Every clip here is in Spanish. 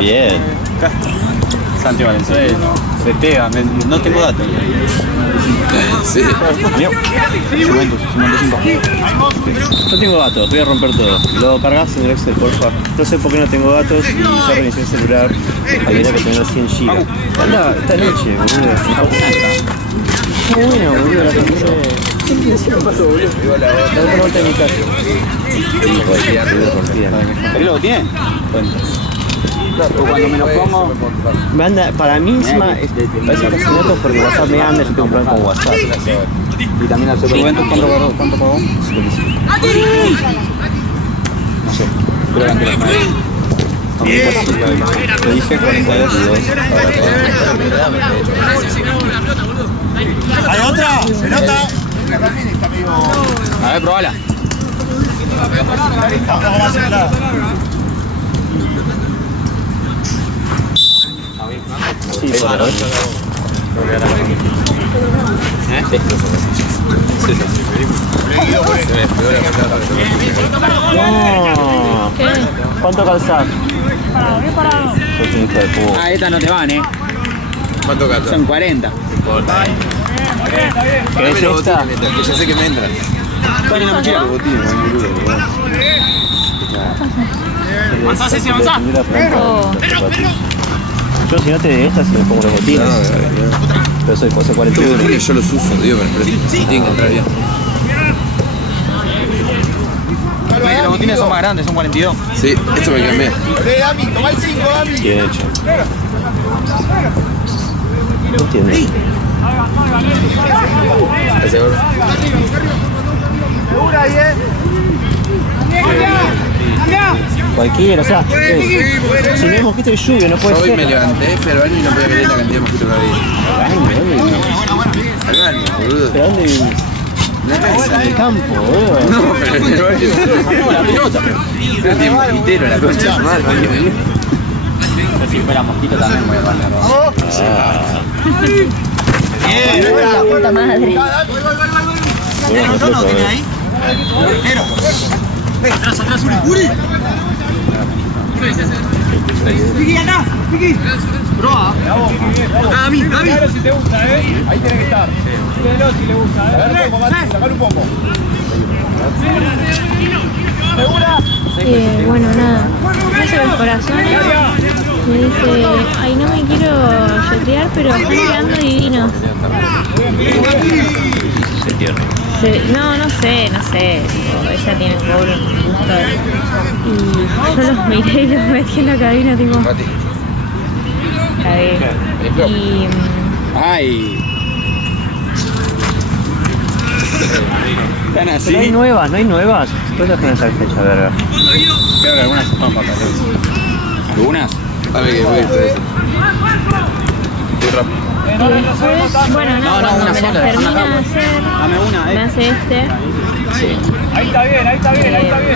Bien. Santi Valenzuela, Esteban, no tengo datos. Sí. Mío. 55. Yo tengo datos, voy a romper todo. Lo cargas en el Excel, porfa. No sé por qué no tengo datos y ya reinicié el celular. Habría que tener 100 GB. Anda, esta noche, boludo. Qué bueno, boludo, la compré. La otra vuelta de mi casa. ¿Qué lo tiene? Cuando me lo pongo. Me anda, para mí encima parece casi datos porque WhatsApp me anda, yo tengo un problema con WhatsApp. Y también hace Juventus, ¿cuánto pagó? No sé, creo que antes lo dije 42. ¡Hay otra! ¡Pelota! A ver, probala. Sí, para ver. No. ¿Cuánto calzás? Sos un hijo de puta. Ah, estas no te van, ¿Cuánto calzas? Son 40. ¿Querés esta? Que ya sé que me entran. Están en la mochila. Avanzá, Ceci, avanzá. Yo si no te de estas me pongo los botines. Pero soy José 41. Yo los uso, digo, pero tienen que entrar bien. Los botines son más grandes, son 42. Sí, esto me cambié. Bien hecho. No entiendo. Cualquiera, o sea, si no hay mosquito de lluvia, no puede Hoy ser. me levanté, fui al baño y no podía creer la cantidad de mosquitos que había. Al baño, boludo. ¿Pero dónde vivís? En la casa. En el campo, boludo. No, pero en el baño. La pelota. Pero tiene mosquitero, la concha de su madre. Si fuera mosquito también voy a bañar. La puta madre. Atrás, Uri. Piqui, acá, Piqui. Proba. David. Si te gusta, ahí tiene que estar. Síguelo si le gusta, Sacar un poco, Mati, sacar un poco. ¿Segura? Bueno, nada. Me hace los corazones. Me dice, ay, no me quiero yotear, pero estoy quedando divino. Se tierra. No sé. Tipo, ella tiene pobre gusto. Y yo los miré y los metí en la cabina, tipo. Cagué. Y. Ay. ¿Están así? No hay nuevas, no hay nuevas. ¿Cuántas tienen esa fecha, verga? Creo que algunas están para acá. ¿Algunas? Dame que voy a ir por eso. Estoy rápido. Y después, bueno, no, No, cuando una me sola, las dejame termina acá. de hacer, Dame una, me hace este. Ahí está bien.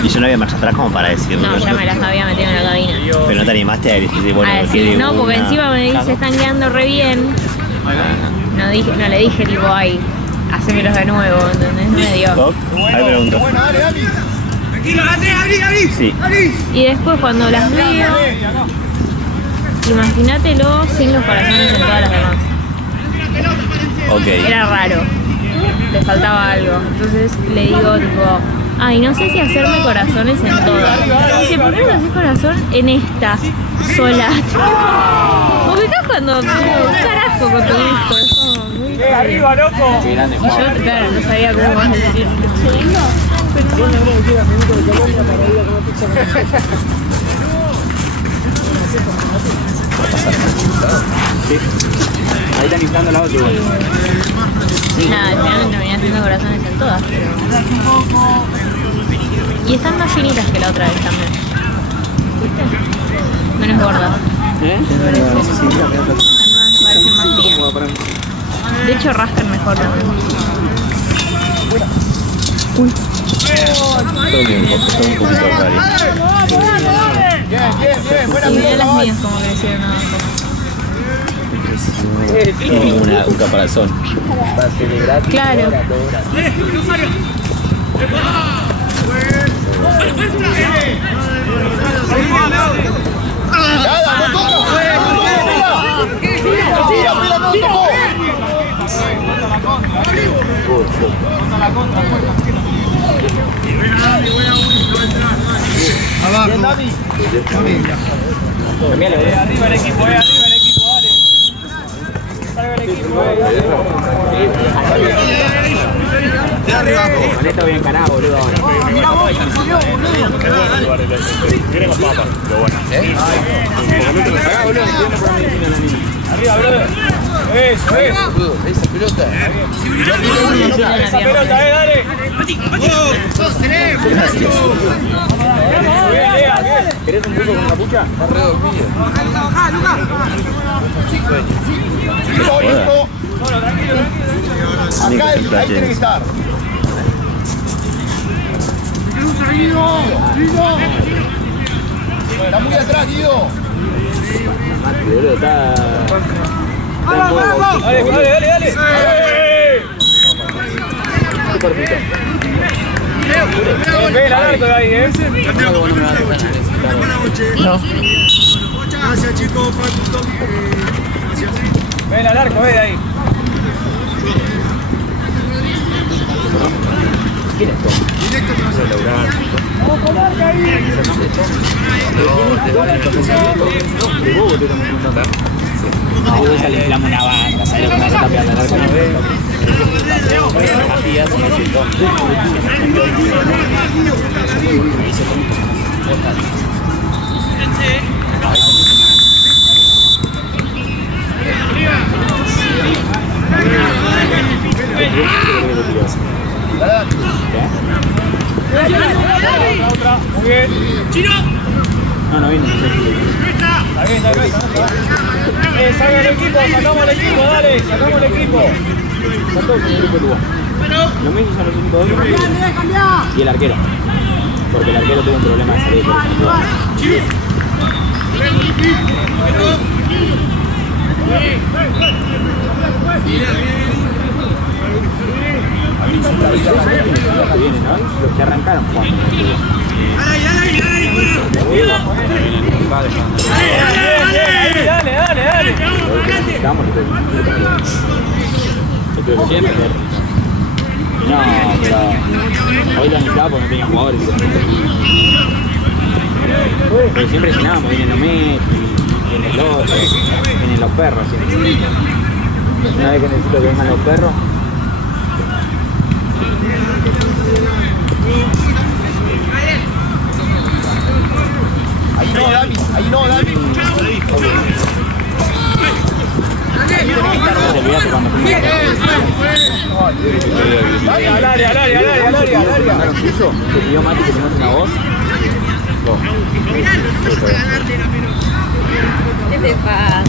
Y yo no había marcha atrás como para decirlo. No, ya me las había metido en la cabina. Pero no te animaste a decir, bueno, A me decir, quede no, porque una. encima me dice, están quedando re bien. No le dije tipo, ay, hacémelos de nuevo, ¿entendés? No me dio. ¿Top? Ahí pregunto. Tranquilo, abrí. Sí. Y después cuando las veo, imagínatelo sin los corazones en todas las demás. Ok. Era raro, le faltaba algo. Entonces le digo tipo, ay, no sé si hacerme corazones en todas. Dice, ¿por qué no haces corazón en esta sola? Porque estás cuando un carajo con tu disco, es como muy ¡Arriba, loco! Qué grande, Y yo, claro, no sabía cómo más decir. Ahí están inflando la otra igual. Nada, al final terminé haciendo corazones en todas, pero... Y están más finitas que la otra vez también. ¿Viste? Menos gordas. Parecen más mías. De hecho rascan mejor también. Uy. Todo un poquito raro. Y mirá las mías como crecieron abajo. Tiene un caparazón. Claro. Abajo. Arriba el equipo, dale. Salga el equipo, De arriba. Con esto voy encarado, boludo, ahora. Viene con papas, lo bueno. Acá, boludo, arriba, brother. Eso. Esa pelota. Esa pelota, dale. ¿Querés un poco con capucha? Está re dormido. Acá, ahí tiene que estar. Está muy atrás, Guido. Boludo, está... Dale. Ven al arco de ahí, No. Gracias, chicos. Ven al arco, de ahí. No, esa le inflama una banda, ¿sabes lo que me hace cambiar la arco? Matías, no sé dónde. Otra. Muy bien. ¡Chino! No vino. Está bien. Salga el equipo, sacamos el equipo, dale. Sacamos el equipo. Está todo con el grupo de lugar. Lo mismo son los únicos dos. Y el arquero. Porque el arquero tuvo un problema de salir por ejemplo. Los que arrancaron jugando. Dale. Estamos siempre. No, pero hoy lo necesitaba porque no tenía jugadores. Pero siempre llenamos, vienen los Messi, vienen los otros, vienen los perros siempre. Una vez que necesito que vengan los perros. Ahí no, Dami. Al área. ¿Te pidió Mati que te muestre una voz? ¿Qué te pasa?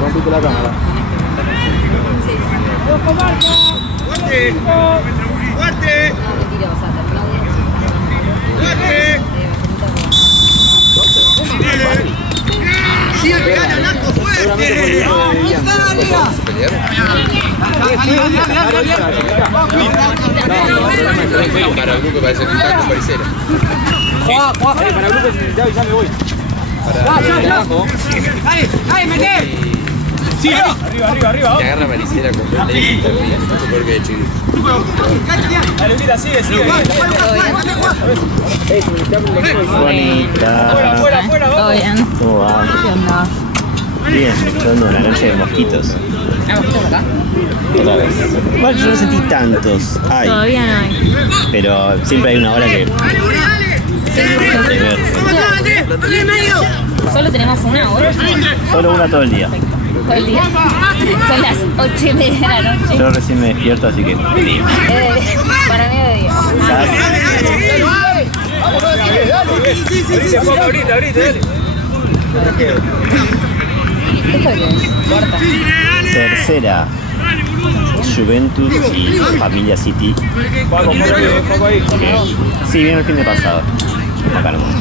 Rompiste la cámara. ¡Fuerte! ¡Sigue pegando al arco fuerte! Para el grupo parece que está con Paricera. Para el grupo es necesitado y ya me voy. ¡Ahí, meté! Sí, arriba. Te agarra Paricera con el equipo. Mejor que de chico. Dale, mira, sigue. Juanita. Fuera, ¿Todo vamos. bien? ¿Cómo va? ¿Qué onda? Bien, disfrutando una noche de mosquitos. ¿Mosquitos acá? Otra vez. Igual yo no sentí tantos. Ay, Todavía no hay. pero siempre hay una hora que. ¿Solo tenemos una hora? Solo una todo el día. Todo el día. Son las 8:30 de la noche. Yo recién me despierto, así que. Para mediodía. Ahorita, dale. Tercera. Juventus y Familia City. Paco ahí. Sí, vino el fin de pasado. Acá nomás.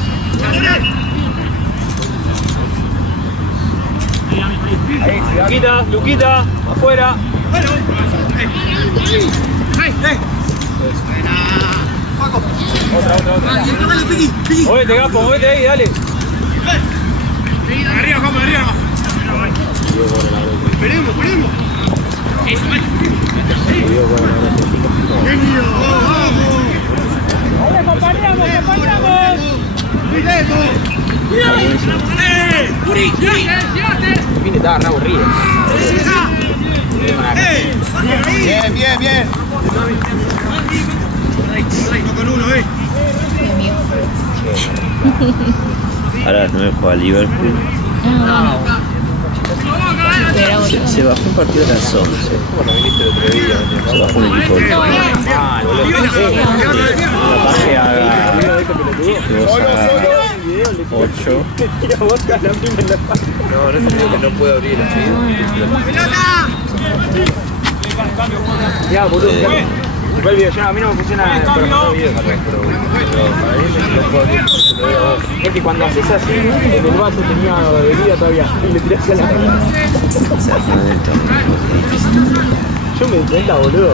Ahí, Luquita, afuera. Otra. Movete, Gapo, movete ahí, dale. Arriba, Juanma, arriba. Esperemos. Vine, estaba re aburrido. Bien, bien, bien. Ahora a las 9 juega Liverpool. Se bajó un partido a las 11. Se bajó un equipo. Capaz que haga 8. No es el que no puede abrir así. Ya, boludo. Igual el video, a mí no me funciona el programa de video, pero para él no puedo abrir, se lo doy a vos. Es que cuando haces así, en el vaso tenía bebida todavía y le tirás a la cara. Yo me di cuenta, boludo.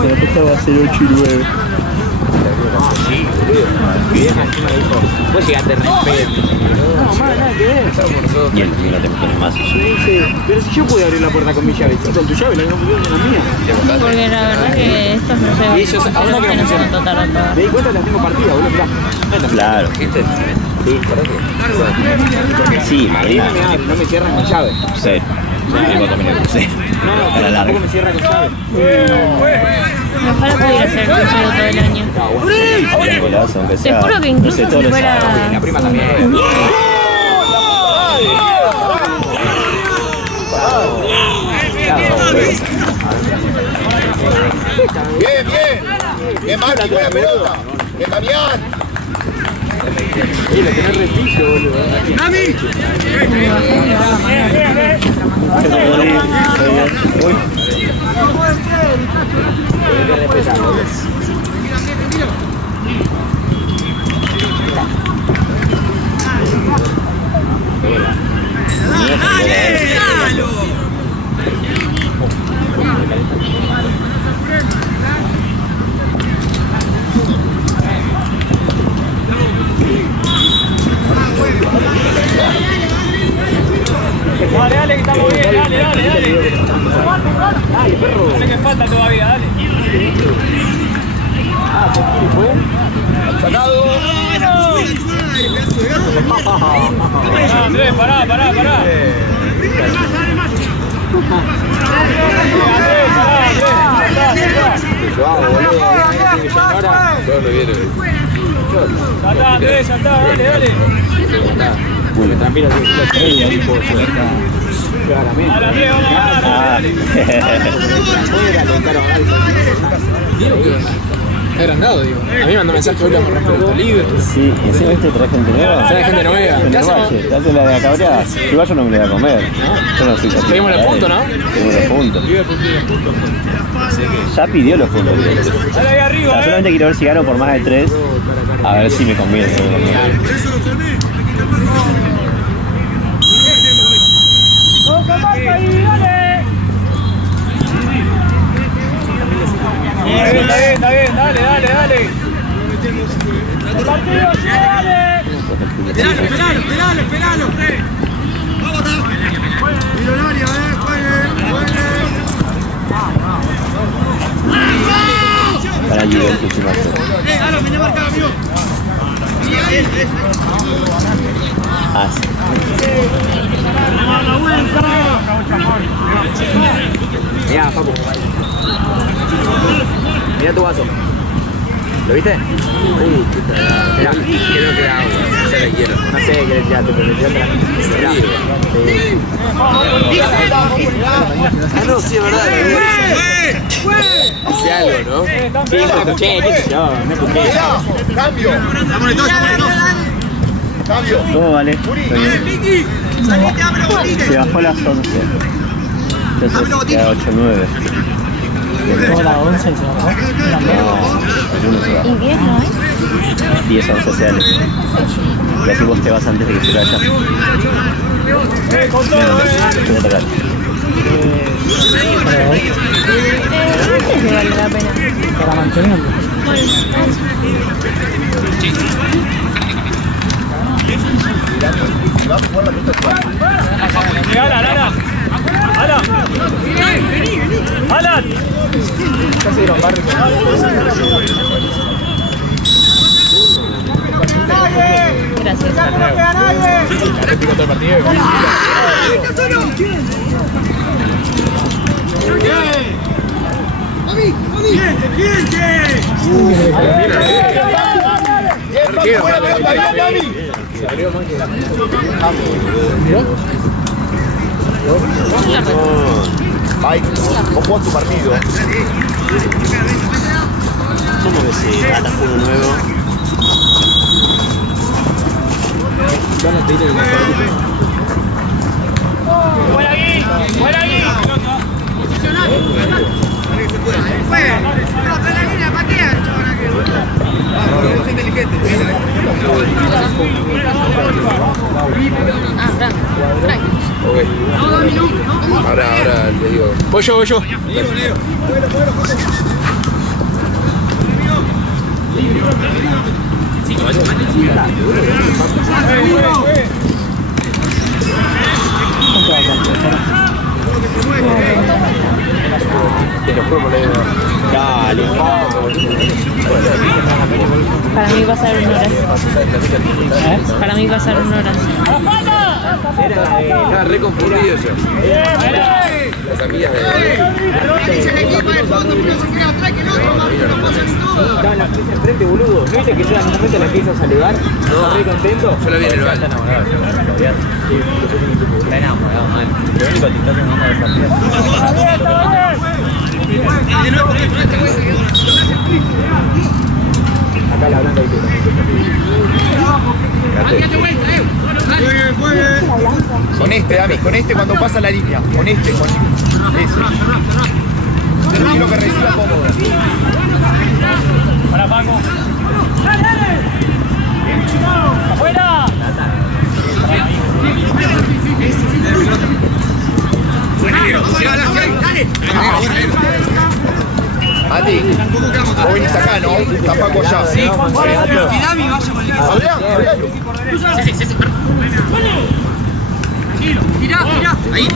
Pero esta va a ser 8 y 9. Sí, boludo. Mi vieja encima dijo, vos llegaste re pedo. No, más nada que ver. Y él no te pone más. Sí, pero si yo pude abrir la puerta con mi llave, con tu llave, la que no pusieron con la mía. Porque la verdad que estos no se van. Y ellos, ahora que no funcionan. Me di cuenta que las tengo partidas, boludo, mirá. Claro. Sí, ¿para qué? Porque sí, Madrid. No me cierran con llave. Sí. Vos también lo sé. No, tampoco me cierra con llave. Ojalá pudiera ser el todo el año. Golazo, aunque Te sea. juro que No incluso sé, si todos los fuera... sábados. La prima también. Bien, bien. Bien, Mati, buena pelota. Bien, Damián. La tenés repillo, boludo. Uy. Dale, dale, que estamos bien, dale, dale, dale. Dale, perro. Dale que falta todavía, dale. Sacado. Pará, Andrés, pará. Andrés, pará, Andrés, ya está, dale, dale. Tranquilo, claramente. Dale, Andrés, vamos a ganar, Es agrandado, digo. A mí me mandó mensaje hoy con respecto al Liverpool. Sí, y encima este trae gente nueva. Trae gente nueva. En el ¿Qué hacemos? Valle, te hace la de la cabreada. Igual yo no me la voy a comer. Yo no soy satisfecho. Pedimos los puntos, ¿no? Pedimos los puntos. Ya pidió los puntos. dale ahí arriba, Solamente quiero ver si gano por más de 3. A ver si me conviene. Está bien, dale, dale. El partido, sí, dale. Esperalo. Vamos, Millonaria, juegue. Para Juventus y Marcelo. Dale, me marca camión. Ah, sí. Mirá, Facu. Mirá tu vaso. ¿Lo viste? Qué cagada. Mirá. Creo que era agua. Ya la quiero. No sé qué le tiraste, pero le tiraste la misma. Ah, no, sí, es verdad. Hice algo, ¿no? Sí, no escuché, qué sé yo. No escuché. Cambio. Cambio. ¿Cómo vale? Está bien. Se bajó a las 11. Entonces queda 8-9. ¿Toda la 11 se bajó? No, el 1 se bajó. ¿Y 10 no es? 10 a 11 se sale. Y así vos te vas antes de que se vaya. Con todo, Yo voy a tocar. No sé si vale la pena. Para mantenerlo. Alan, Alan. Alan. Alan. Ya se dieron barrio. Gracias. Le pico todo el partido. Mike, vos jugás tu partido. ¿Cómo que se ataca uno nuevo? ¡Fuera aquí! ¡Fuera aquí! Ah, Frank. Ok. Ahora le digo. Voy yo. Dale, Para mí pasaron horas. Para mí pasaron horas. Estaba re confundido yo. Las amigas de... Estaba en la mesa enfrente, boludo. ¿No viste que yo en un momento la empiezo a saludar? No. Re contento. Yo lo vi en el bar. está enamorado, man. Lo único TikTok que me manda de partida. Acá la blanca y Con este, Dami, con este cuando pasa la línea. Con este, con ese. Pero quiero que reciba cómodo. Para Paco. ¡Afuera! Mati, vos venís acá, ¿no? Está Paco allá. Sí, Habla. Girá. Ahí.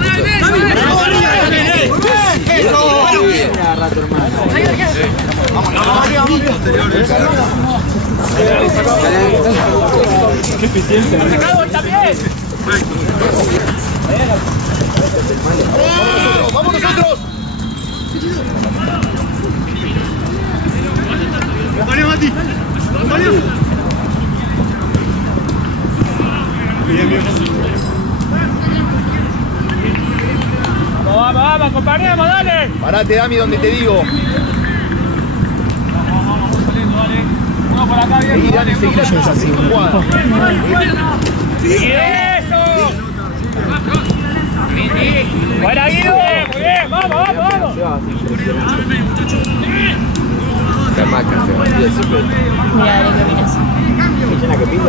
¡Qué eficiente! ¡Sacado también! ¡Vamos nosotros! ¡Vale, Mati! ¡Vale! Bien. Vamos, acompañemos, dale. Parate, Dami, donde te digo. Uno por acá, bien. Seguí, Dani, seguí la jugada. ¡Eso! ¡Buena, Guido! ¡Muy bien! ¡Vamos! Camaca, se batía siempre. Mira, dale, ¿qué opinas?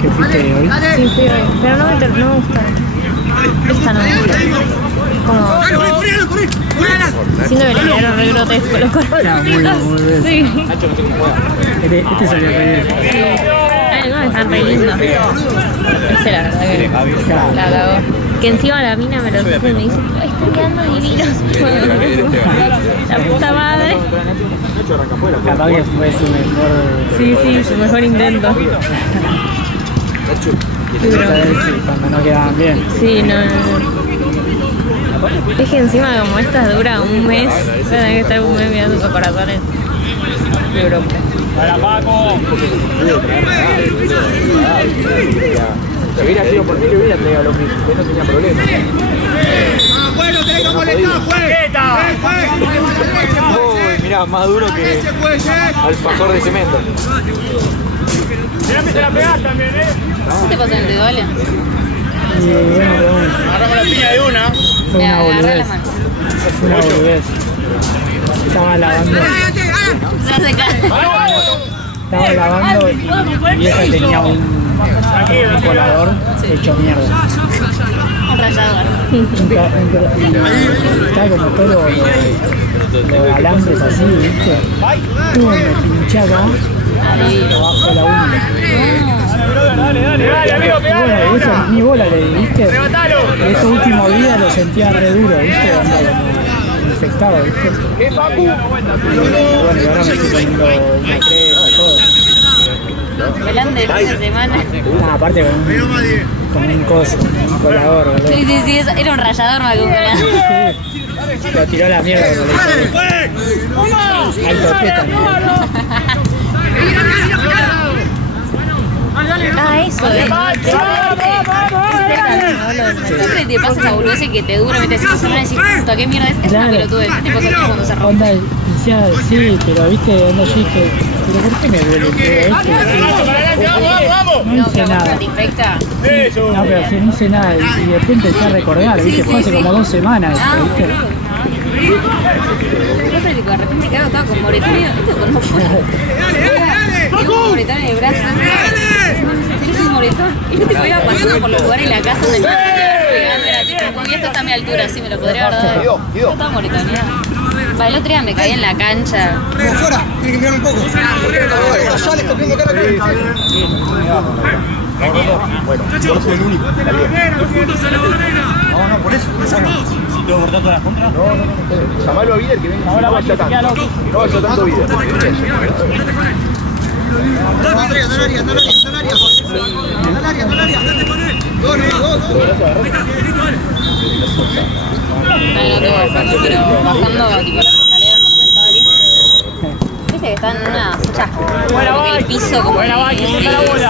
¿Qué fuiste hoy? Sí, fui hoy. Pero no me gusta. Esta no me gusta. Como... Siento que le quedaron re grotescos los corazoncitos. Muy bien. Sí. Este salió re bien. Sí. Ay, no, están re lindos. Ese la verdad que la cagó. Que encima la mina me lo dice y me dice, están quedando divinos. La puta madre. Capaz que fue su mejor... Sí, su mejor intento. Cuando no quedaban bien. Sí, no. Es que encima como esta dura un mes, voy a tener que estar un mes mirando sus corazones. Qué bronca. ¡Para Paco! Si hubiera sido por mí, le hubiera traído lo mismo, que no tenía problema. Bueno, tenés que molestar, juez. Uy, mirá, más duro que alfajor de cemento. Mirá que te la pegás también, ¿Qué te pasa en el dedo, Ale? Agarramos la piña de una. Fue una boludez. Fue una boludez. Estaba lavando. Estaba lavando y ella tenía un colador hecho mierda. Un rallador. Estaba como todo los alambres así, ¿viste? Me pinché acá Bajo la única. Dale, amigo, pegale. Bueno, eso ni bola le di, ¿viste? Estos últimos días lo sentía re duro, ¿viste? Me infectaba, ¿viste? ¿Qué, Facu? Bueno, y ahora me estoy poniendo una crema, todo. Volando el fin de semana. Ah, aparte con un coso, un colador, boludo. Sí, era un rallador más que un colador. Lo tiró a la mierda con la alto teta, ¿no? Ah, eso siempre te pasa esa boludez que te dura, metes 5 semanas y decís, puta, ¿qué mierda es? Es una pelotudez. ¿Qué te pasa cuando se rompe? Onda, decía, sí, pero viste, onda, yo dije, ¿pero por qué me duele el dedo este? No hice nada. ¿Te infecta? No, pero sí, no hice nada. Y después empecé a recordar, viste, fue hace como 2 semanas, viste. Entonces, de repente quedaba todo con moretón y no fue. Tengo un moretón en el brazo. ¿Qué es un moretón? Y yo te iba pasando por los lugares de la casa donde me era tipo, y esto está a mi altura, así me lo podría haber dado. Yo estaba moretoneada. El otro día me caí en la cancha. Fuera, tiene que mirar un poco. Allá le está viendo cara. Bueno, yo soy el único. No, por eso. Si tengo que cortar todas las contras. No. Llamalo a Vider que venga. No vaya tanto. No vaya tanto Vider. Pero bajando tipo las escaleras monumentales. Viste que están en una chasco. Como que el piso, como el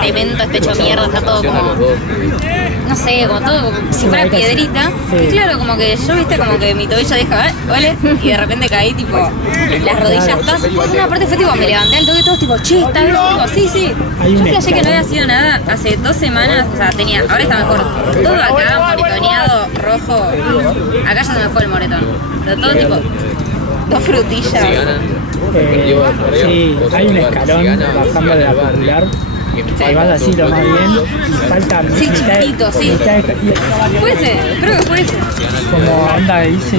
cemento está hecho mierda, está todo como. No sé, como todo como si fuera piedrita. Y claro, como que yo viste como que mi tobillo deja, ¿vale? Y de repente caí tipo las rodillas todas. Una parte fue tipo, me levanté al toque y todos tipo, che, está bien, tipo, sí. Yo flashé que no había sido nada hace 2 semanas, o sea, tenía, ahora está mejor. Todo acá, moretoneado, rojo. Acá ya se me fue el moretón. Pero todo tipo, 2 frutillas. Sí, hay un escalón bajando de la popular. Que vas así lo más bien y falta sí, chiquitito, sí. Puede ser, creo que puede ser. Como onda dice. Sí,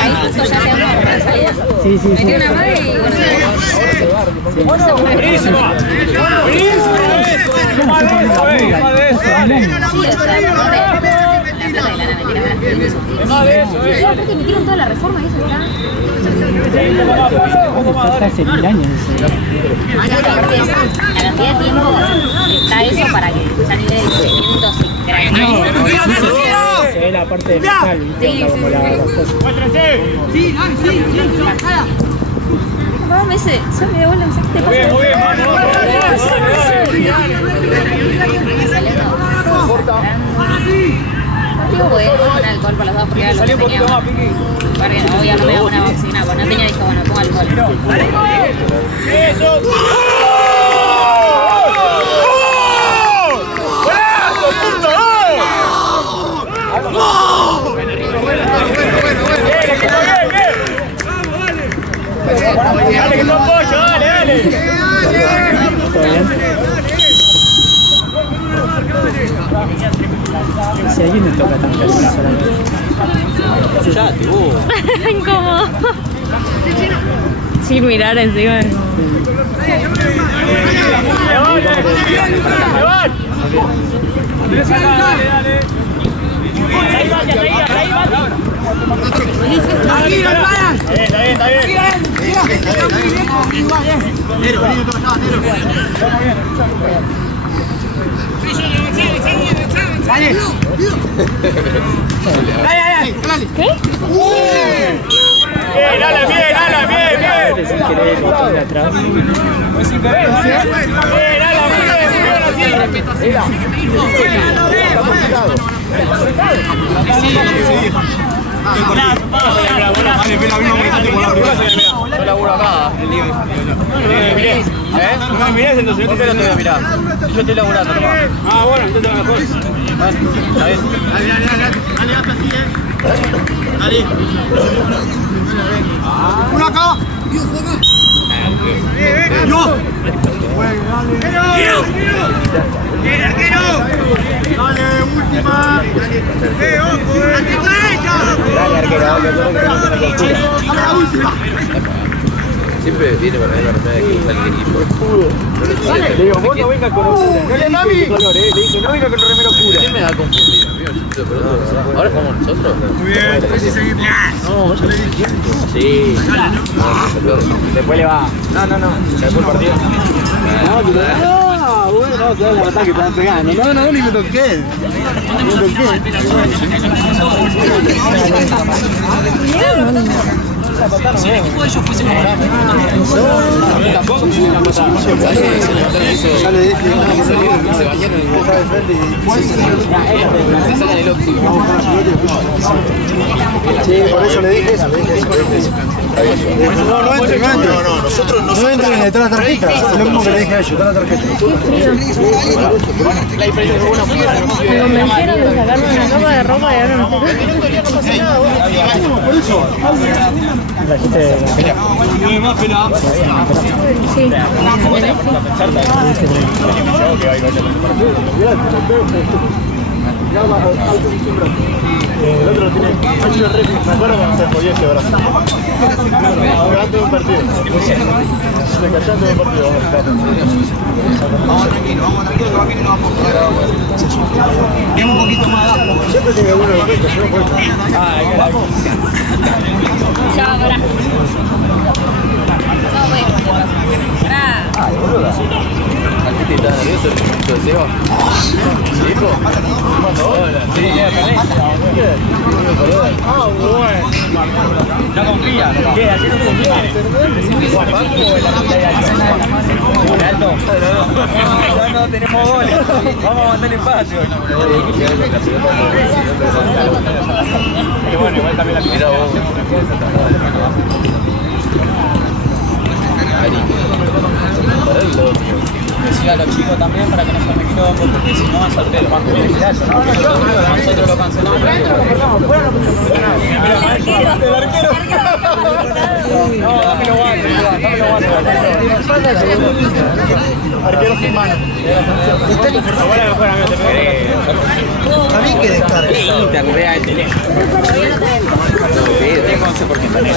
ahí justo ya se una salida. Sí. Metí una madre y bueno. Buenísimo. Aparte metieron toda la reforma y eso está. Hace 1000 años eso. La cantidad de tiempo está eso para que ya nivel de crecimiento se se ve la parte de metal, ¿viste? Como la Vamos, ese, yo me da vuelta, ¿qué te pasa? Muy bien, Digo, bueno, con alcohol para los dos, porque era lo que tenía. Porque no, ya no me hago una boxina, pues no tenía, dije, bueno, pongo alcohol. ¡Eso! Dale, que son pollo, dale. Si alguien me toca tan caliente solamente. Cállate, vos. Incómodo. Sin mirar encima. Dale. Ahí va. Está bien. Dale. ¿Qué? Bien. Sin querer el botón de atrás. Sin querer. Yo laburo acá, el lío. No me mirés, entonces ¿Por qué no te voy a mirar? Yo estoy laburando nomás. Ah, bueno, entonces a lo mejor. Bueno, está bien. Dale. Uno acá. Yo. Dale, última. Ojo, Dale, arquero, que la última. Siempre viene para ver la remera que usa el equipo. Le digo, vos no vengas con oscura. No le dije color, le dije, no vengas con remera oscura. ¿Quién me va a confundir? Amigo, ¿ahora jugamos nosotros? Muy bien, No, yo le dije. Sí. Después le va. No. ¿Se fue el partido? No, bueno, no, se va a matar que están pegando. no, ni me toqué. Si el equipo de ellos fuese como Tampoco se la patada. Ya le dije, se bañaron y está de frente y se sacan el óxido. Sí, por eso le dije eso. No entren. No entren detrás de la tarjeta. Es lo mismo que le dije a ellos, detrás de la tarjeta. Me convencieron de sacarme una capa de ropa y ahora no sé. Por eso. Sí. El otro tiene mucho refri, me acuerdo cuando se jodió ese brazo. Antes de un partido. Se cayó antes de un partido. Vamos tranquilo, que va bien y no vamos a Tengo un poquito más de agua. Siempre tiene uno de los restos, yo no puedo. Chao, pará. Ay, boluda. ¿Aquí te está nervioso el momento de Seba? ¿Sí, hijo? Hola, sí. Ah, bueno. No confía. ¿Qué? ¿Así no confía? ¿Guapaco o el alto? No tenemos goles. Vamos a mandar empate hoy. Qué bueno, igual también la primera voz. Decía a los chicos también para que no se me quilombo, porque si no es al pedo. Nosotros lo cancelamos. El arquero. No, dame lo guante. Arquero sin mano. A mí que descarga. Internet el teléfono. No sé por qué internet.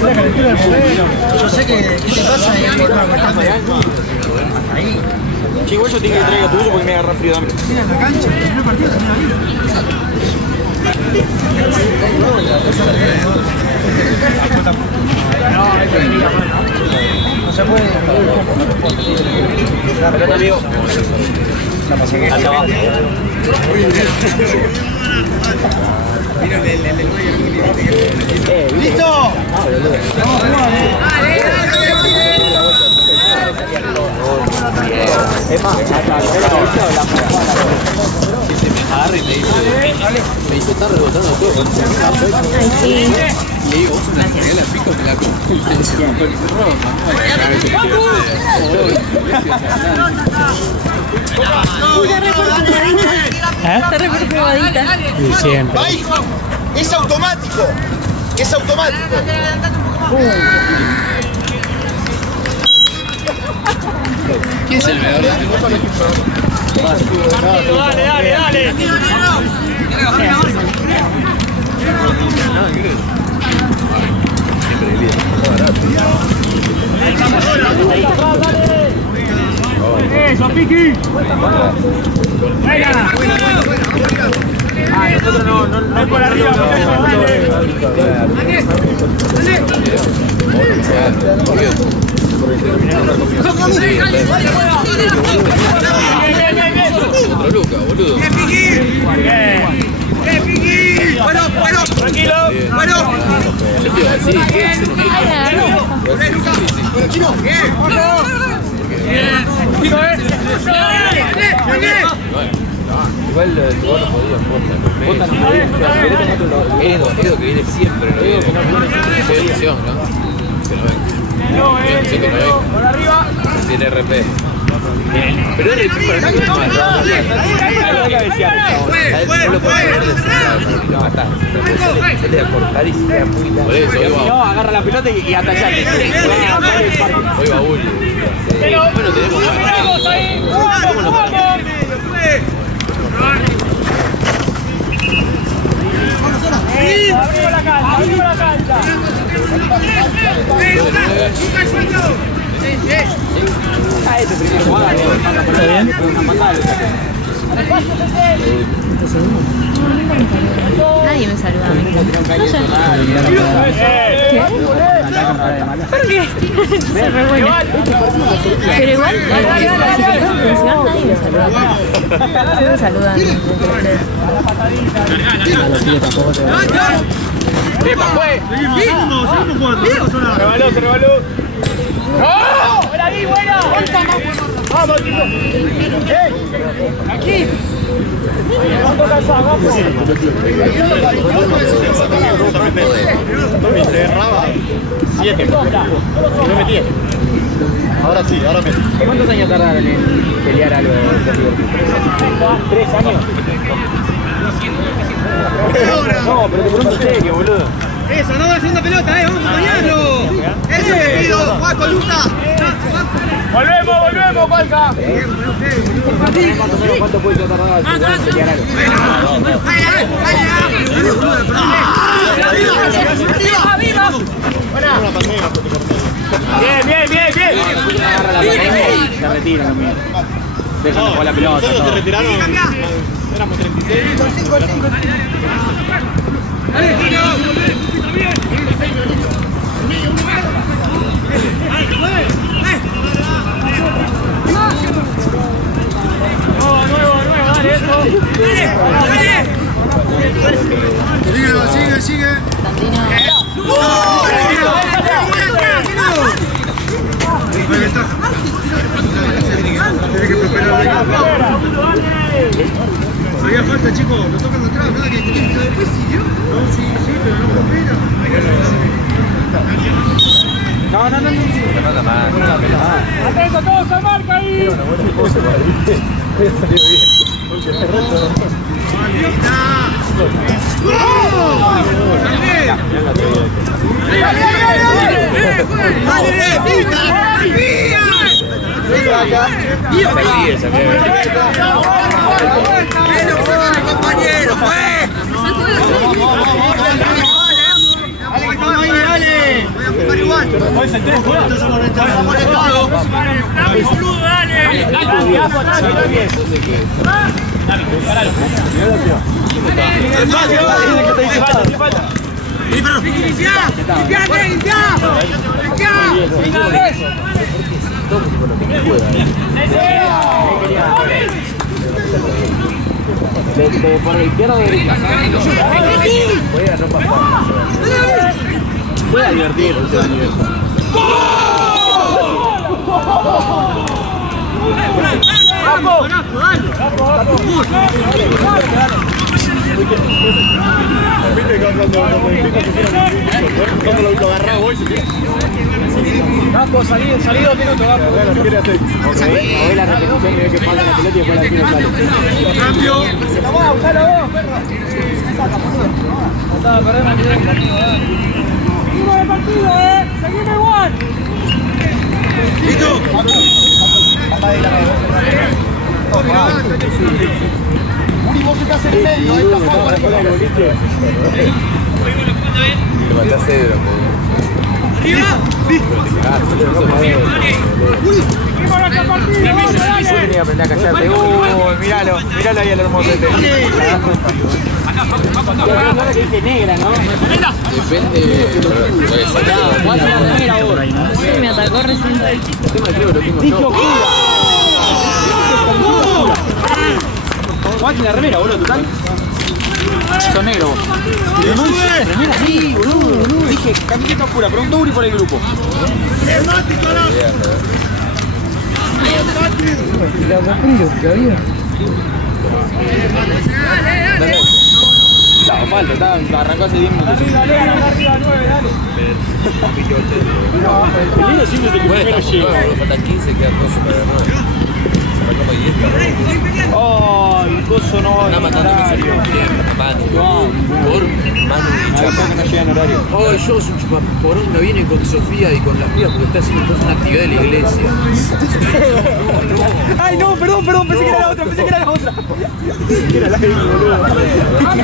Yo sé que te pasa ahí. Che, igual yo tengo que traer a tuyo porque me agarra frío de hambre. Mira la cancha, el primer partido termina bien. No se puede. La pelota, amigo. Allá abajo. ¡Listo! Es más, Agarra y me dice, está rebotando todo. Ay, sí. Le digo, vos una señal la pico, me la Está re perturbadita. ¡Va, hijo! ¡Es automático! ¡Es automático! ¿Quién es el mejor? Dale. Eso, Piqui. Venga. nosotros no por arriba, Otro Luca, boludo. Bueno. Tranquilo. Bueno. Yo te iba a decir, ¿qué es? Igual vos no podías posta. Edo que viene siempre, no viene. Qué ilusión, ¿no? Que no venga. Sí, que no venga. Por arriba. Tiene RP. Pero es para acá que no es raro. No lo puedes ver de central, no está. Se le va a cortar y se queda muy largo. Por eso, hoy va. No, agarra la pelota y atallate. Hoy va Uli. Bueno, tenemos más. ¿Cómo nos vamos? Abrimos la cancha. Este primer jugada, una patada. Nadie me saluda a mí. ¿Por qué? Se re buena. Pero igual, nadie me saluda. No me saludan. Se rebaló. ¡Oh! ¡Hola, Gui, buena! ¡Vamos, tipo! ¡Aquí! ¿Cuánto calzás, vamos? Tommy, te erraba 7. No metí. Ahora sí, ahora metí. ¿Cuántos años tardaron en pelear algo de Liverpool? 3 años. No, pero te pregunto serio, boludo. Eso, no va a ser una pelota, vamos a acompañarlo. Eso te pido, Juaco, Luca. ¡Volvemos, Juanca! ¿Cuánto puede tardar en pelear algo? Bien. Agarra la pelota, se retira también. Dejan de jugar la pelota. ¿Ustedes se retiraron? Éramos 36. Nuevo, dale eso. Sigue. Tiene que preparar. Había falta, chicos, lo tocan atrás, ¿verdad? Que después siguió. No, sí, pero no coopera. No. Atento, todos se marca ahí. Por el izquierdo o derecha. Voy a divertir. ¿Viste cuando lo agarraba vos? Gato, salido, tiene otro gato. Bueno, ¿qué quiere hacer? Hoy la repetición que ve que pasa la pelota y después la tiro sale. Cambio. Vamos a buscarlo vos, perro. Estaba perdiendo el directo. Seguimos el partido, seguimos igual. Listo. Uri, vos estás en medio, ahí está Juan para que lo Le mataste de Arriba. Vos tenías que aprender a callarte. Miralo ahí al hermoso este. Ahora que dice negra, ¿no? Depende. Sí, me atacó recién. El tema del creo lo tengo yo. Joaquín la remera, boludo, total. Son negro. Remera, sí, boludo. Dije, camiseta pura, preguntó Uri por el grupo. No, falta, arrancó hace 10 minutos. Arriba, 9, dale. El libro siempre es el que primero llega. Faltan 15, queda todo super de nuevo. Oh, el coso no va a Matando que se por Manu y Chapa. no llega en horario. Oh, yo soy un chupaporón, no viene con Sofía y con las pibas porque está haciendo entonces una actividad de la iglesia. Ay, no, perdón, pensé que era la otra. Pensé que era la boludo.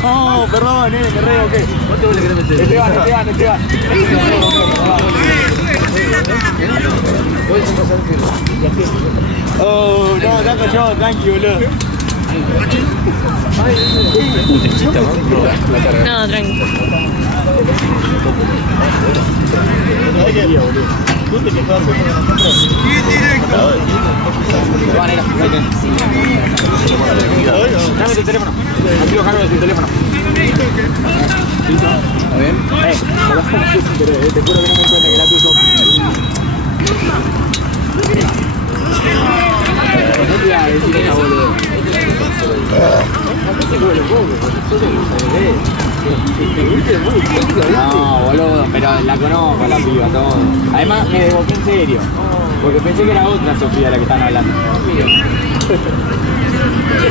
No, perdón, me re, ok. ¿Cuánto vos le querés meter? Esteban. Oh, no, está callado, tranqui, boludo. Puticita, ¿no? No, tranqui. Dame tu teléfono. Así bajaron de tu teléfono. ¿Está bien? Te juro que no me encuentro que la tuyo. No te iba a decir esa boludo. No, boludo, pero la conozco la piba, todo. Además me desboqué en serio. Porque pensé que era otra Sofía la que estaban hablando. El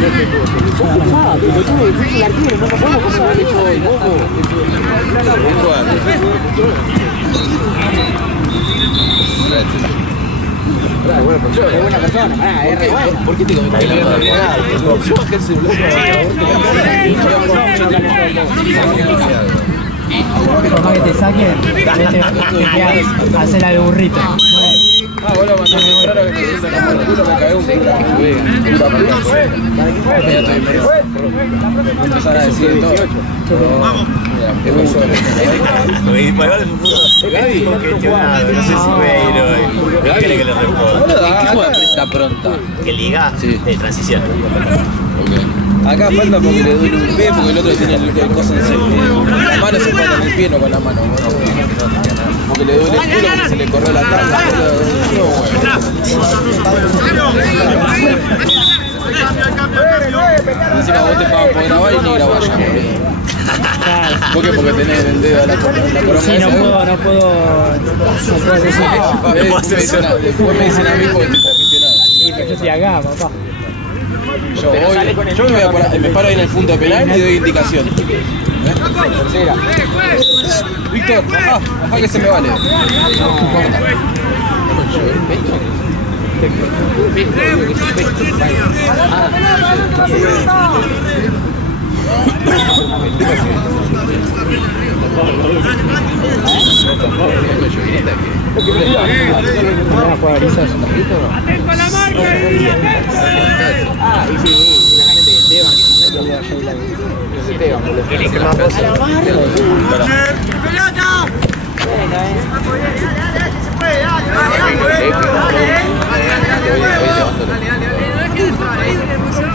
arquero, no podemos comer el hecho hoy, bobo. Es buena persona, es re buena. ¿Por qué te comentaste la verdad? Yo bajé el celular. Por más que te saquen, vete a hacer al burrito. Ah, vos lo mandaste muy raro que te sientas como el culo, me cagué un culo. Voy a empezar a decir de todo. Vamos. Gaby, no sé si ve y quiere que le responda. ¿Qué juega presta pronta? ¿Qué liga? Sí. De transición. Acá falta porque le duele un pie, porque el otro tiene el coso en la mano se pone en el pie, no con la mano. Porque le duele el culo porque se le corrió la tanga. Encima vos te pagas por grabar y ni grabás ya, boludo. ¿Por qué? Porque tenés el dedo a la corona. Sí, no puedo hacer eso. Después me dicen a mí porque estoy aficionado. Sí, pero yo estoy acá, papá. Yo me paro ahí en el punto penal y doy indicaciones. Tercera. Víctor, baja que se me vale. Corta. ¡Atento a la marca! Ah, y sí, claramente que Esteban,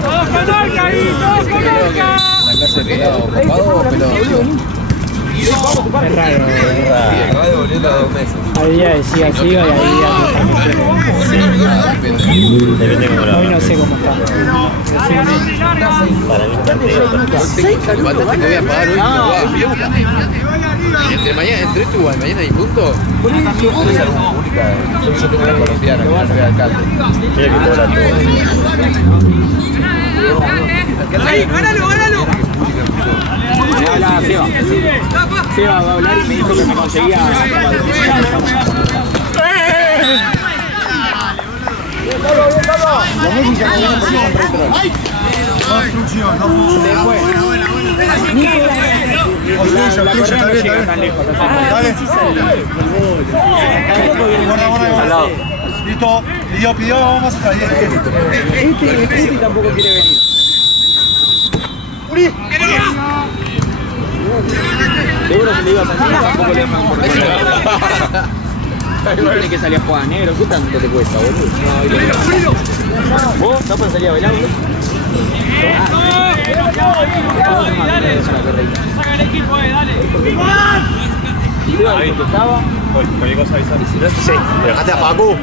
¡Todos con arca ahí! ¡Todos con arca! La clase de pelado copado o pelado. Es raro. Acabo de volver a 2 meses. Hay días de siga y hay días Depende cómo lo hoy haga. no sé cómo está. Para mí está feo. Levantate que voy a pagar hoy. Entre mañana, entre esto y mañana hay punto. ¿Tienes alguna pública? Yo tengo una colombiana, que es el alcalde. Tiene que cobrar todo. ¡Gánalo, gánalo! Me habla Seba. Seba va a hablar y me dijo que me conseguía. Los Messi ya me vienen porque compré otro. Construcción, no. Después. La correa no llega tan lejos. Dale. Buena. Listo. Pidió, vamos a salir. Este tampoco quiere venir. Seguro que le iba a salir, tampoco le dejan por fuera. Tú tenés que salir a jugar negro, ¿qué tanto te cuesta, boludo? ¿Vos no puedes salir a bailar, boludo? ¡Dale! ¡Saca el equipo, dale! Ahí estaba. Cualquier cosa avisar. Sí, dejaste a Facu.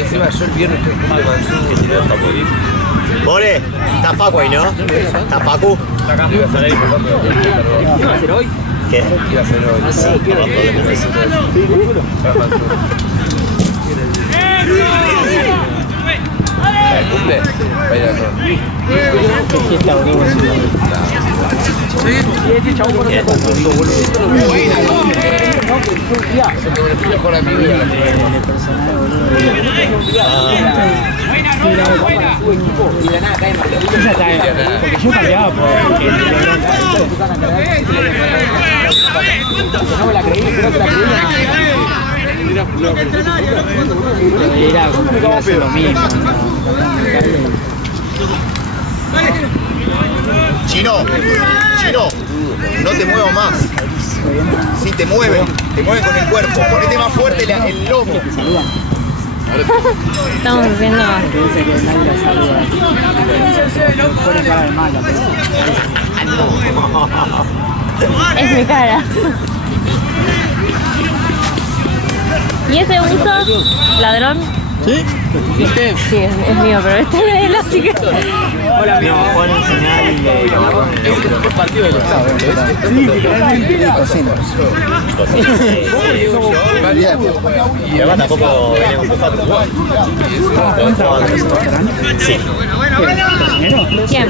Encima yo el viernes que tiré a Facu. More, está Facu ahí, ¿no? ¿Está Facu? Está acá. Iba a salir ¿Qué va a hacer hoy? ¿Qué? Iba a ser hoy. Sí, ¿qué va a ¿El cumple? Vaya, no. Qué fiesta, boludo. Este chabón conoce a todo el mundo, boludo. Yo tengo el mejor amigo de la Y de nada cae mal. Ella está porque yo cambiaba por No me la creí, creo que la creí. Era como que iba a hacer lo mismo. Chino, no te muevas más. Sí, te mueven con el cuerpo. Ponete más fuerte el lomo. Estamos haciendo. Es mi cara. ¿Y ese buzo? ¿Ladrón? ¿Sí? ¿Viste? Sí, es mío, pero este es de él, así que... Hola, amigo. Juan al final Es un partido del Estado. y además tampoco venía con Pujate. Sí. ¿Quién?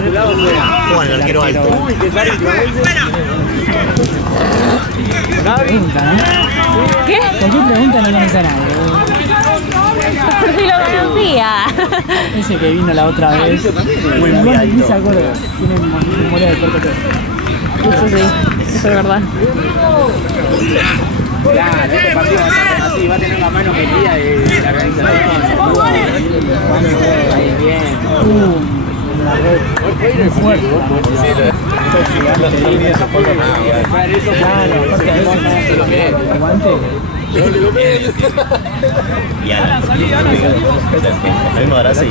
Juan, el arquero alto. ¿Qué? ¿Con qué pregunta no conoce a nadie? Por si lo conocía. Ese que vino la otra vez. Muy Ni alto. se acuerda. Tiene memoria de corto todo. Eso sí, eso es verdad. Claro, este partido va a ser así, va a tener la mano metida de la organización. Bien. La red. Muy fuerte. Claro, aparte a veces aguante. Y a la misma gracia y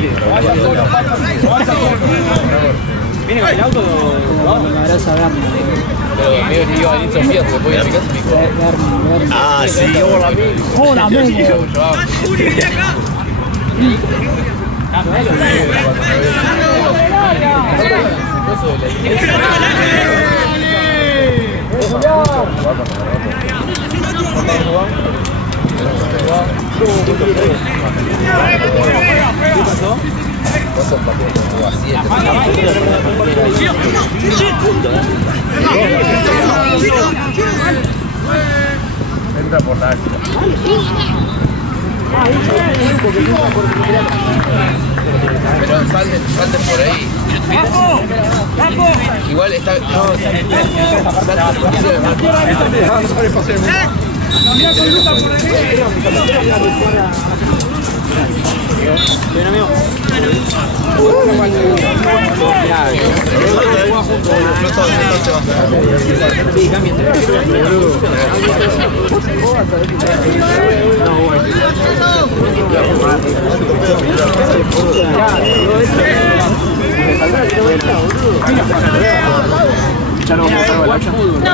¿Viene con el auto? Un abrazo a Bernie. Pero medio que iba a venir Sofía, porque puede ir a mi casa y me dijo, Bernie. ah, sí, hola amigo. Hola, amigo. Entra por la pero salten por ahí. Igual está... No,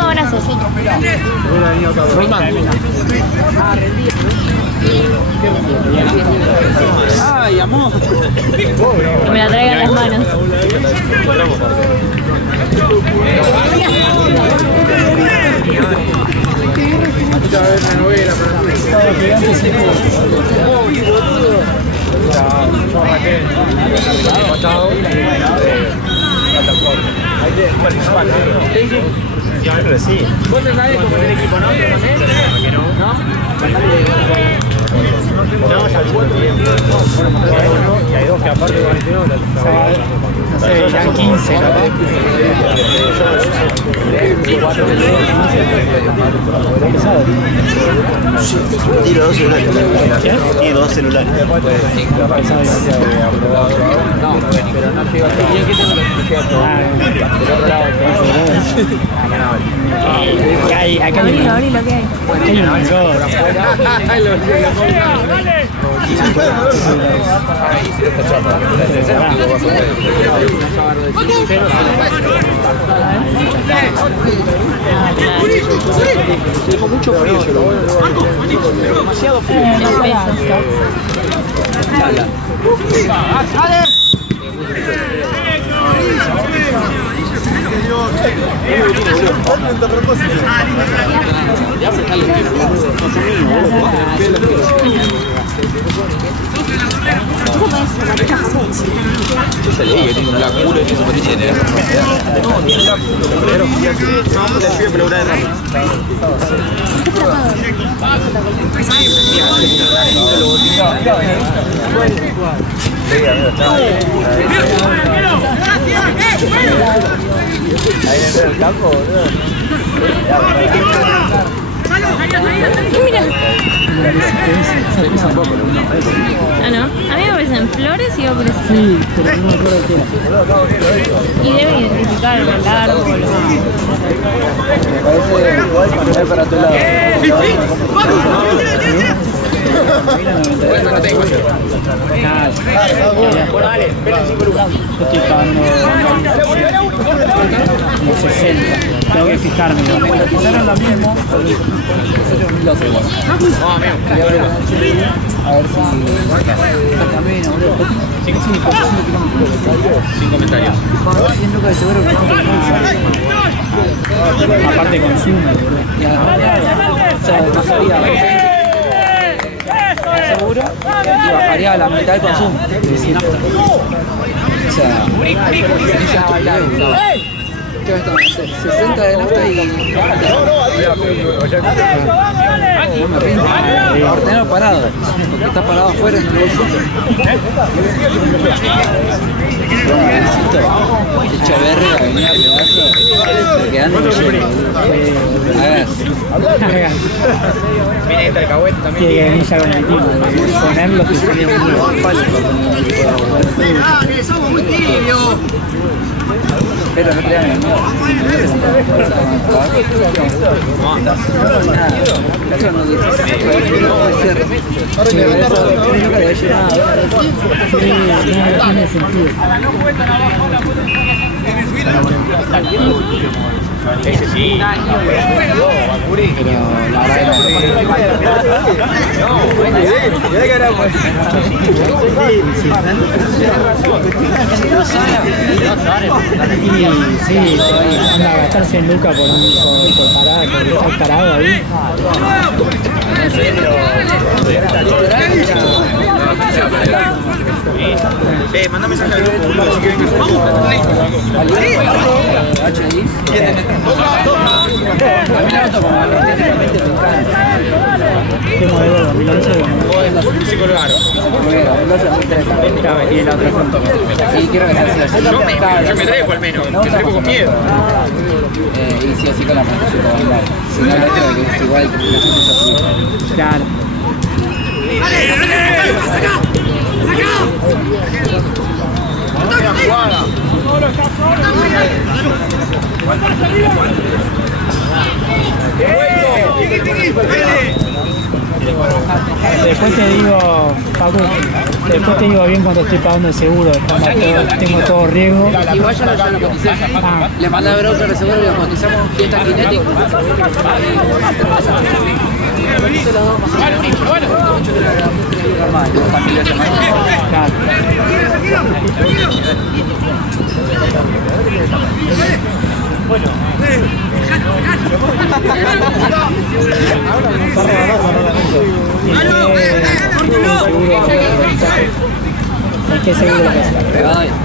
gracias. Ay, amor. Que me la traigan las manos. Sí. Vos te sabés cómo es el equipo, ¿no? No, ya el 4 y hay dos que aparte van a tener No sé, eran 15. y los dos celulares. Y dos celulares. No, pero no llegó. ¿Quién que tengo los proyectos? Del otro lado. Acá hay Abrilo, abrilo, ¿qué hay? Mucho frío, demasiado frío. Yo ya leí que tiene un lacuro y eso que tiene. Ahí en el campo, boludo. Mira. Esa poco, Ah, no. A mí me parecen flores y va por eso. sí, pero no me acuerdo qué era. Y debe identificar el árbol. Me parece es para tu lado. Nada, Bueno, dale, ven en 5 lucas. yo estoy pagando como 60. Tengo que fijarme. Empezaron la misma. A ver si... Camino, boludo. 5 comentarios. 100 lucas de seguro que no. Aparte consumo, boludo. O sea, no sabía. Seguro y bajaría la mitad del consumo. O sea, ¿qué va a estar? 60 de nafta y... No me rindo. Por tenerlo parado. Porque está parado afuera y no lo uso. Hecha verga, venía a pedazo. Quedando lleno. Hagas. Viene esta alcahuete también. Tiene que venir ya con el equipo. Ponerlo que sería muy fácil. Dale, somos muy tibios. Pero no te dan miedo. Tiene sentido. Ese sí. Y sí, anda a gastar 100 lucas por parada, por estar parado ahí. Manda mensaje al grupo, boludo, así que vamos. ¿Qué modelo? 2011. Sí, colgaro. Y el otro pronto. Y quiero que sea así. Yo me trepo al menos, me trepo con miedo. Y sí, así con la mano. Si no, la otra que es igual que la hacemos así. Claro. Después te digo, Facu, después te digo bien cuando estoy pagando el seguro, cuando tengo todo riesgo. Igual ya lo coticé. Le mandé a broker de seguro y lo cotizamos en fiesta kinética. Bueno. ¿Qué seguro que es?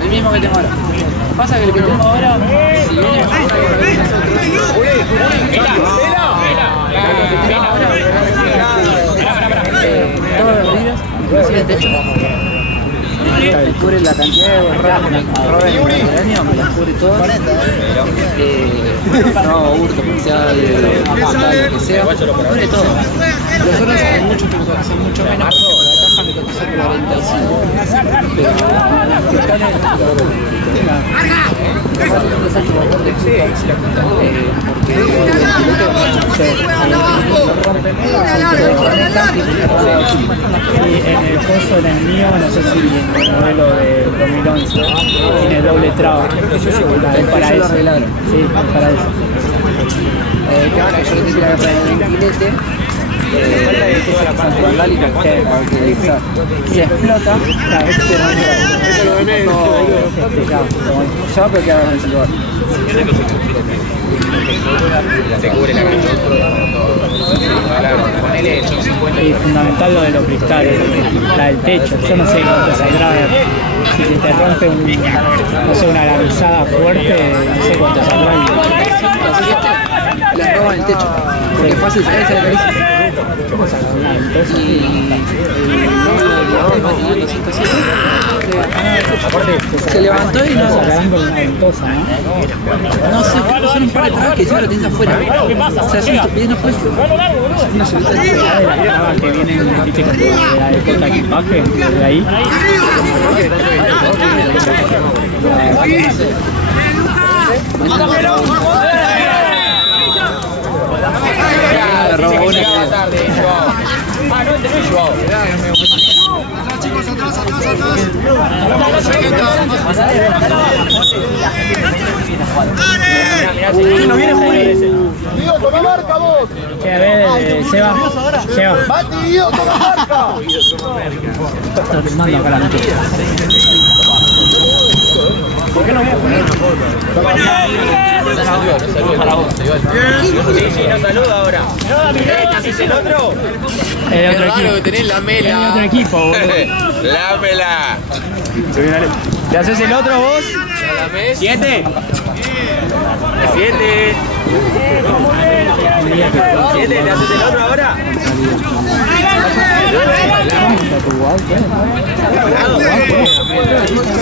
El mismo que tengo ahora. Pasa que el que tengo ahora, si viene todos los medidas, inclusive el techo. Me cubre la cantidad de borradas que me roben en el año, me las cubre todas. No, hurto, policial, lo que sea, cubre todo. Los otros hacen mucho, pero hacen mucho menos porque la caja me cotiza 45. Pero están en el coso, en el mío, no sé si en el modelo de 2011 tiene doble traba. Es para eso. Sí, para eso. Claro, yo le tengo que traer un ventilete. Si explota, claro, eso lo ven ya, pero que hagan el lugar. Se cubre la cancha. Y fundamental lo de los cristales, la del techo. Yo no sé cuánto saldrá. Si se te rompe no sé, una granizada fuerte, no sé cuánto saldrá. Le roban el techo, porque es fácil sacarse la caricia. Se levantó y no. Sacarán con una ventosa, ¿no? No sé, pusieron un par de trabas que ya lo tenés afuera. O sea, si no te no puedes. No se Las trabas que vienen, viste, como de la de corta equipaje, de ahí. Roba una tarde, Ah, no entendés, Joao. Chicos, atrás, atrás, atrás. No viene Julio ese. Guido, toma marca vos. Che, a ver, Seba. Mati, Guido, toma marca. Está filmando acá la noticia. ¿Por qué no voy a poner una foto? Sí, no saluda ahora. ¿Es el otro? Es de otro raro equipo. que tenés la Es de mela. otro equipo, boludo. Lámela. ¿Te haces el otro vos? ¿7? 7. 7, ¿te haces el otro ahora? Muy gracioso.